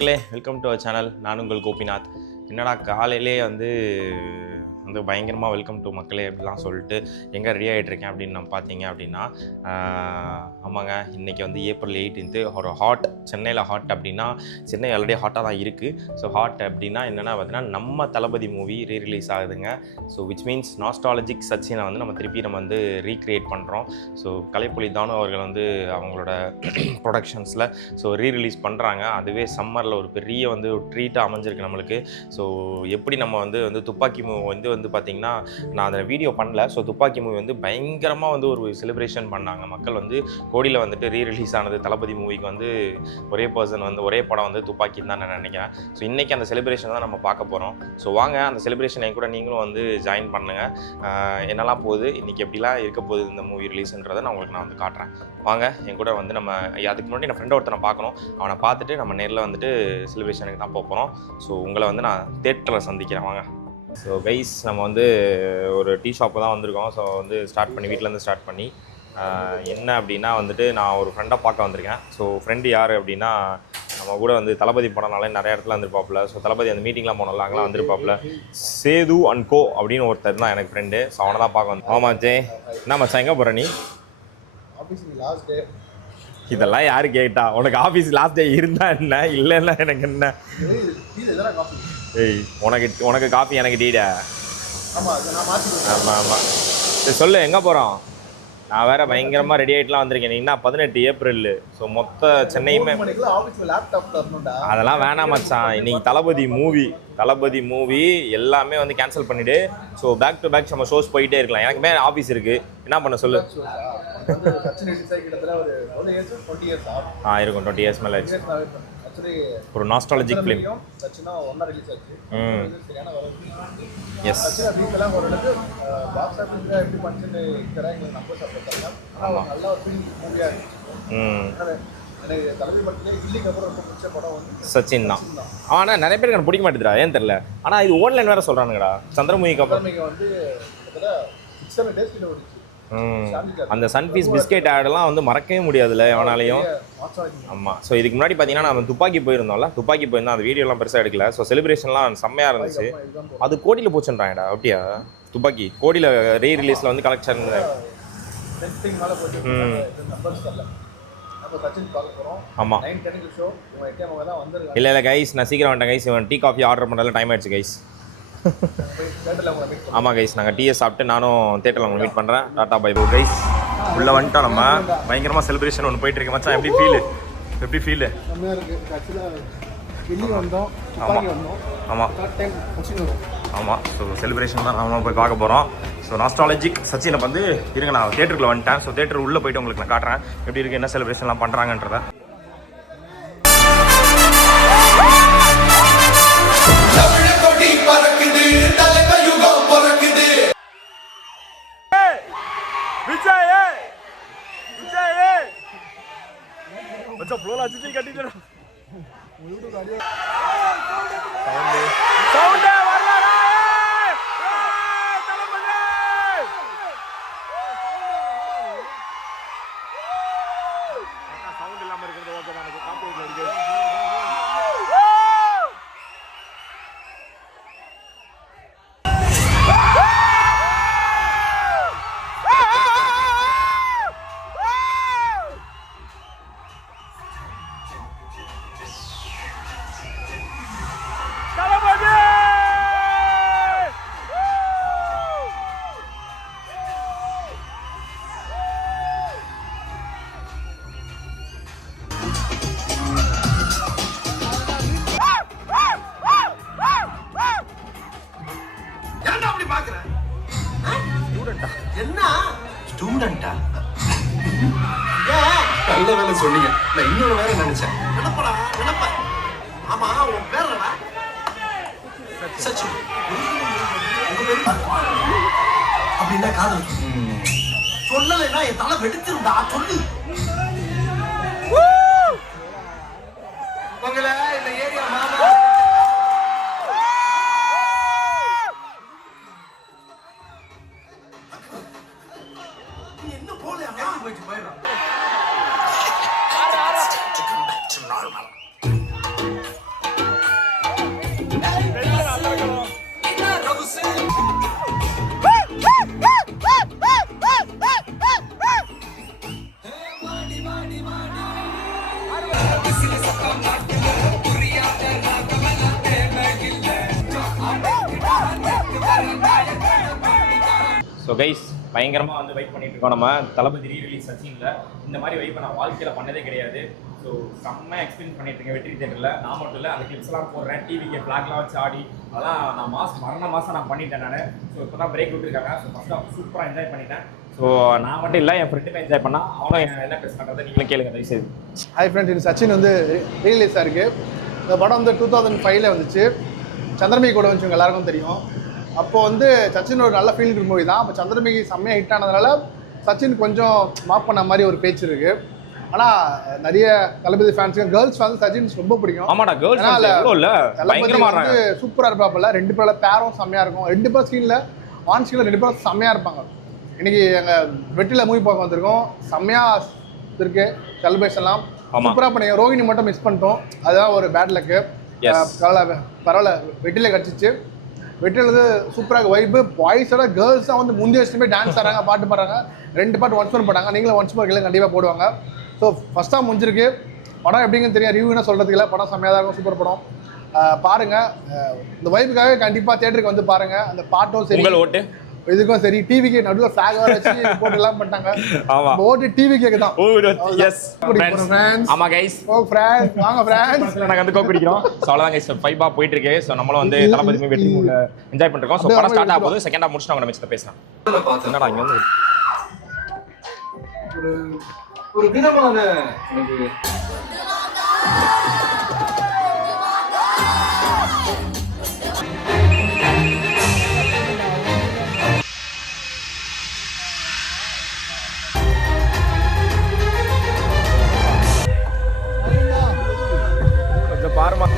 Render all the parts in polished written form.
மக்களே, welcome to our channel. நான் உங்கள் கோபிநாத். என்னடா காலையிலே வந்து பயங்கரமாக வெல்கம் டு மக்களே அப்படிலாம் சொல்லிட்டு எங்கே ரெடி ஆகிட்ருக்கேன் அப்படின்னு நம்ம பார்த்தீங்க அப்படின்னா, ஆமாங்க, இன்றைக்கி வந்து April 18 ஒரு ஹாட் சென்னையில் ஹாட் அப்படின்னா சென்னை ஆல்ரெடி ஹாட்டாக தான் இருக்குது. ஸோ ஹாட் அப்படின்னா என்னென்னா பார்த்தீங்கன்னா நம்ம தளபதி மூவி ரீரிலீஸ் ஆகுதுங்க. ஸோ விச் மீன்ஸ் நாஸ்டாலஜிக் சச்சினை வந்து நம்ம திருப்பி நம்ம வந்து ரீக்ரியேட் பண்ணுறோம். ஸோ கலைப்புலி தானு அவர்கள் வந்து அவங்களோட ப்ரொடக்ஷன்ஸில் ஸோ ரீரிலீஸ் பண்ணுறாங்க. அதுவே சம்மரில் ஒரு பெரிய வந்து ஒரு ட்ரீட்டாக அமைஞ்சிருக்கு நம்மளுக்கு. ஸோ எப்படி நம்ம வந்து துப்பாக்கி மூவி வந்து பார்த்திங்கன்னா நான் அந்த வீடியோ பண்ணல. ஸோ துப்பாக்கி மூவி வந்து பயங்கரமாக வந்து ஒரு செலிப்ரேஷன் பண்ணாங்க. மக்கள் வந்து கோடியில் வந்துட்டு ரீரிலீஸ் ஆனது தளபதி மூவிக்கு வந்து ஒரே பர்சன் வந்து ஒரே படம் வந்து துப்பாக்கின்னு தான் நான் நினைக்கிறேன். ஸோ இன்றைக்கி அந்த செலிப்ரேஷன் தான் நம்ம பார்க்க போகிறோம். ஸோ வாங்க அந்த செலிப்ரேஷன் என் கூட நீங்களும் வந்து ஜாயின் பண்ணுங்கள். என்னெல்லாம் போகுது, இன்றைக்கி எப்படிலாம் இருக்க போகுது இந்த மூவி ரிலீஸுன்றதை நான் உங்களுக்கு வந்து காட்டுறேன். வாங்க என் கூட வந்து நம்ம அதுக்கு முன்னாடி நான் ஃப்ரெண்டை ஒருத்தனை பார்க்கணும். அவனை பார்த்துட்டு நம்ம நேரில் வந்துட்டு செலிப்ரேஷனுக்கு தான் போகிறோம். ஸோ உங்களை வந்து நான் தேட்டரில் சந்திக்கிறேன். வாங்க. ஸோ கைஸ், நம்ம வந்து ஒரு டீ ஷாப்பு தான் வந்திருக்கோம். ஸோ வந்து வீட்டிலேருந்து ஸ்டார்ட் பண்ணி என்ன அப்படின்னா வந்துட்டு நான் ஒரு ஃப்ரெண்டை பார்க்க வந்திருக்கேன். ஸோ ஃப்ரெண்டு யார் அப்படின்னா நம்ம கூட வந்து தளபதி படம்னாலே நிறைய இடத்துல வந்துருப்பாப்புல. ஸோ தளபதி அந்த மீட்டிங்லாம் போனோம்ல, அங்கெல்லாம் வந்துருப்பாப்புல. சேது அண்ட் கோ அப்படின்னு ஒருத்தர் தான் எனக்கு ஃப்ரெண்டு. ஸோ அவனை தான் பார்க்க வந்தேன். ஆமாச்சே, என்ன மச்சான் எங்கே போகிற நீ? Last day. இதெல்லாம் யாரு கேட்டா? உனக்கு ஆஃபீஸ் லாஸ்ட் டே இருந்தா என்ன, இல்லைன்னா எனக்கு என்ன? ஏய், உனக்கு காஃபி, எனக்கு டீடா. ஆமாம் ஆமாம். சரி சொல்லு, எங்கே போகிறோம்? நான் வேறு பயங்கரமாக ரெடி ஆகிட்டுலாம் வந்திருக்கேன். நீங்கன்னா 18 ஏப்ரல். ஸோ மொத்த சென்னையுமே அதெல்லாம் வேணாம் மச்சான். இன்னைக்கு தளபதி மூவி எல்லாமே வந்து கேன்சல் பண்ணிவிடு. ஸோ பேக் டு பேக் நம்ம ஷோஸ் போயிட்டே இருக்கலாம். எனக்குமே ஆஃபீஸ் இருக்குது, என்ன பண்ண சொல்லு. இருக்கும் 20 இயர்ஸ் மேலே ஆச்சு. ஒரு நாஸ்டாலஜிக் ஃபிலிம். எஸ். சச்சின் தான். ஆனால் நிறைய பேருக்கு எனக்கு பிடிக்க மாட்டேதுடா, ஏன் தெரியல. ஆனால் இது ஓன்லைன் வேறு சொல்கிறானுங்கடா. சந்திரமுகிக்கு அப்புறம் அந்த சன்பீஸ் பிஸ்கெட் ஆடெல்லாம் வந்து மறக்கவே முடியாதுல்ல எவனாலையும். ஆமாம். ஸோ இதுக்கு முன்னாடி பார்த்தீங்கன்னா நம்ம துப்பாக்கி போயிருந்தோம்ல, துப்பாக்கி போயிருந்தோம். அந்த வீடியோலாம் பெருசாக எடுக்கல. ஸோ செலிப்ரேஷன்லாம் செம்மையாக இருந்துச்சு. அது கோடியில் போச்சுன்றாங்கடா. அப்படியா? துப்பாக்கி கோடியில் ரீரிலீஸில் வந்து கலெக்ஷன். ஆமாம். இல்லை கைஸ், நான் சீக்கிரம் வந்துட்டேன் கைஸ். டீ காஃபி ஆர்டர் பண்ணுறதுல டைம் ஆயிடுச்சு கைஸ். ஆமாம் கைஸ், நாங்கள் டீயை சாப்பிட்டு நானும் தேட்டரில் உங்களை மீட் பண்ணுறேன். Tata bye bye guys. உள்ளே வந்துட்டோம். நம்ம பயங்கரமாக செலிப்ரேஷன் ஒன்று போயிட்டு இருக்கு மச்சான். எப்படி ஃபீலு? ஆமாம் ஆமாம். ஸோ செலிப்ரேஷன் தான் நம்ம போய் பார்க்க போகிறோம். ஸோ நாஸ்டாலஜிக் சச்சினை வந்து இருங்க, நான் தேட்டருக்குள்ளே வந்துட்டேன். ஸோ தேட்டர் உள்ளே போயிட்டு உங்களுக்கு நான் காட்டுறேன் எப்படி இருக்குது, என்ன செலிப்ரேஷன்லாம் பண்ணுறாங்கன்றத. நல்ல வேலை சொன்னீங்க. நான் இன்னொரு வேலை நினைச்சேன். ஆமா, உன் பேர் என்னடா? சச்சின். உங்க பேரு அப்படின்னா காதல் சொல்லலைன்னா என் தலை வெடிச்சிருந்தா சொல்லு. உங்களை இந்த ஏரியா மாமா என்ன போல போயிடுறான். ஸோ கைஸ் பயங்கரமாக வந்து வெயிட் பண்ணிட்டு இருக்கோம் நம்ம தளபதி ரீரிலீஸ் சச்சினில். இந்த மாதிரி வெயிட் நான் வாழ்க்கையில் பண்ணதே கிடையாது. ஸோ செம்ம எக்ஸ்பீரியன்ஸ் பண்ணிட்டு இருக்கேன் வெற்றி தேட்டரில். நான் மட்டும் இல்லை, அந்த கிளிப்ஸ்லாம் போடுறேன், டிவிக்கு ஃப்ளாக்லாம் வச்சு ஆடி அதெல்லாம் நான் மாதம் நான் பண்ணிட்டேன் நான். ஸோ இப்போ தான் பிரேக் விட்டுருக்காங்க. ஸோ ஃபஸ்ட்டாக சூப்பராக என்ஜாய் பண்ணிட்டேன். ஸோ நான் மட்டும் இல்லை, என் ஃப்ரெண்டுமே என்ஜாய் பண்ணால் அவனும் என்ன பேசுகிறத நீங்களும் கேளுங்க தயவுசெய்து. ஹாய் ஃப்ரெண்ட்ஸ், இது சச்சின் வந்து ரீலீஸாக இருக்குது. இந்த படம் வந்து 2005 வந்துச்சு. சந்திரமுகி கூட வந்துச்சு, எல்லாருக்கும் தெரியும். அப்போ வந்து சச்சின் ஒரு நல்ல ஃபீல் மூவி தான். அப்போ சந்திரமுகி செம்மையாக ஹிட் ஆனதுனால சச்சின் கொஞ்சம் மாப் பண்ண மாதிரி ஒரு பேச்சு இருக்குது. ஆனால் நிறைய தளபதி ஃபேன்ஸுக்கு கேர்ள்ஸ் வந்து சச்சின் ரொம்ப பிடிக்கும். ஆமாடா, கேர்ள்ஸ் வந்து சூப்பராக இருப்பாப்பில்ல. 2 பேரோட பேரும் செம்மையாக இருக்கும். 2 பேர் ஸ்க்ரீனில் ஆன் ஸ்க்ரீனில் 2 பேரும் செம்மையாக இருப்பாங்க. இன்றைக்கி எங்கள் வெற்றியில் மூவி பார்க்க வந்திருக்கோம். செம்மையாக இருக்குது செலிப்ரேஷன்லாம் சூப்பராக பண்ணி. ரோஹிணி மட்டும் மிஸ் பண்ணிட்டோம், அதுதான் ஒரு பேட் லக்கு. பரவாயில்ல, வெற்றியில் கிடச்சிச்சு. வெற்றியில் சூப்பராக வைப்பு. பாய்ஸோட கேர்ள்ஸாக வந்து முந்தைய வருஷமே டான்ஸ் ஆடுறாங்க, பாட்டு பாடுறாங்க. 2 பாட்டு ஒன்ஸ் மோர் போட்டாங்க. நீங்களும் ஒன்ஸ் மோர் கேள்வி கண்டிப்பாக போடுவாங்க. ஸோ ஃபஸ்ட்டாக முடிஞ்சிருக்கு. படம் எப்படிங்கன்னு தெரியும், ரிவ்யூன்னு சொல்கிறதுக்கு இல்லை. படம் செம்மையாக தான் இருக்கும், சூப்பர் படம். பாருங்கள், இந்த வைப்புக்காக கண்டிப்பாக தேட்டருக்கு வந்து பாருங்கள். அந்த பாட்டும் சரி, ஓட்டு இதுக்கும் சரி, டிவிக்கு நடுவில் ஃபிளாக் வச்சு போட்டு எல்லாம் பண்ணிட்டாங்க. ஓட்டு டிவிக்கு தான். ஆமா கைஸ், வாங்க ஃப்ரெண்ட்ஸ், நாங்க வந்து கோக் குடிக்கிறோம். ஸோ அவ்வளோதான் கைஸ், ஃபைபா போயிட்டு இருக்கு. ஸோ நம்மளும் வந்து தளபதி வெற்றி மூவில என்ஜாய் பண்ணிருக்கோம். ஸோ படம் ஸ்டார்ட் ஆக போகுது. செகண்ட் ஹாஃப் முடிச்சுட்டு நம்ம மிச்சத்தை பேசலாம். என்னடா இங்க வந்து ஒரு விதமான எனக்கு கொஞ்சம் பாருமா.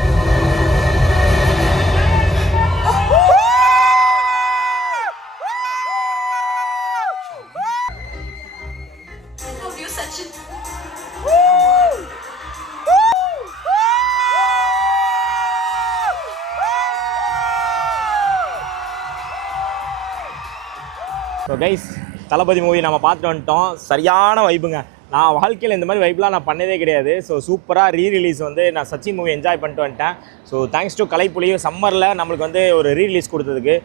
ஸோ கைஸ், தளபதி மூவி நம்ம பார்த்துட்டு வந்துட்டோம். சரியான வைப்புங்க. நான் வாழ்க்கையில் இந்த மாதிரி வைப்லாம் நான் பண்ணதே கிடையாது. ஸோ சூப்பராக ரீரிலீஸ் வந்து நான் சச்சின் மூவி என்ஜாய் பண்ணிட்டு வந்துட்டேன். ஸோ தேங்க்ஸ் டு கலைப்புலி சம்மரில் நம்மளுக்கு வந்து ஒரு ரீரிலீஸ் கொடுத்ததுக்கு.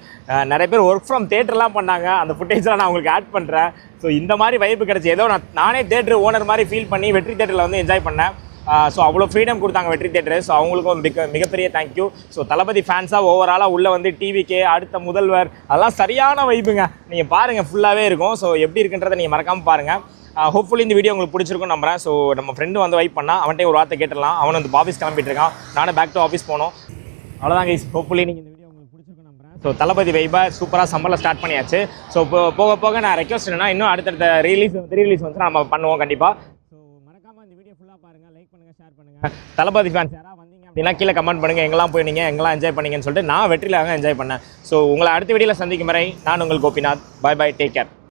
நிறைய பேர் ஒர்க் ஃப்ரம் தேட்டர்லாம் பண்ணாங்க. அந்த ஃபுட்டேஜ்லாம் நான் உங்களுக்கு ஆட் பண்ணுறேன். ஸோ இந்த மாதிரி வைப்பு கிடச்சி ஏதோ நானே தேட்டர் ஓனர் மாதிரி ஃபீல் பண்ணி வெற்றி தேட்டரில் வந்து என்ஜாய் பண்ணேன். ஸோ அவ்வளோ ஃப்ரீடம் கொடுத்தாங்க வெற்றி தேட்டரு. ஸோ அவங்களுக்கும் மிகப்பெரிய தேங்க்யூ. ஸோ தளபதி ஃபேன்ஸாக ஓவராலாக உள்ளே வந்து டிவிக்கே அடுத்த முதல்வர் அதெல்லாம் சரியான வைப்புங்க. நீங்கள் பாருங்கள், ஃபுல்லாகவே இருக்கும். ஸோ எப்படி இருக்குன்றதை நீங்கள் மறக்காமல் பாருங்கள். ஹோப்ஃபுல்லி இந்த வீடியோ உங்களுக்கு பிடிச்சிருக்கும் நம்புறேன். ஸோ நம்ம ஃப்ரெண்டு வந்து வைப் பண்ணால் அவன்கிட்ட ஒரு வார்த்தை கேட்டுடலாம். அவன் வந்து ஆஃபீஸ் கிளம்பிட்டு இருக்கான், நானும் பேக் டு ஆஃபீஸ் போனோம். அவ்வளோதான் கைஸ், ஹோப்ஃபுல்லி நீங்கள் இந்த வீடியோ உங்களுக்கு பிடிச்சிருக்கும் நம்புறேன். ஸோ தளபதி வைபா சூப்பராக சம்மரில் ஸ்டார்ட் பண்ணியாச்சு. ஸோ போக போக நான் ரெக்வஸ்ட் என்னன்னா, இன்னும் அடுத்தடுத்த ரீலீஸ் வந்து நம்ம பண்ணுவோம் கண்டிப்பாக. ஸோ மறக்காமல் இந்த வீடியோ ஃபுல்லாக பாருங்கள், லைக் பண்ணுங்கள், ஷேர் பண்ணுங்கள். தளபதி ஃபேன்ஸ் யாராவது வந்தீங்க அப்படின்னா கீழே கமெண்ட் பண்ணுங்கள், எங்கெல்லாம் போயிருந்தீங்க, எங்கெல்லாம் என்ஜாய் பண்ணீங்கன்னு சொல்லிட்டு. நான் வெற்றியில் என்ஜாய் பண்ணேன். ஸோ உங்களை அடுத்த வீடியோவில் சந்திக்கும் வரை நான் உங்கள் Gopinath. Bye bye, take care.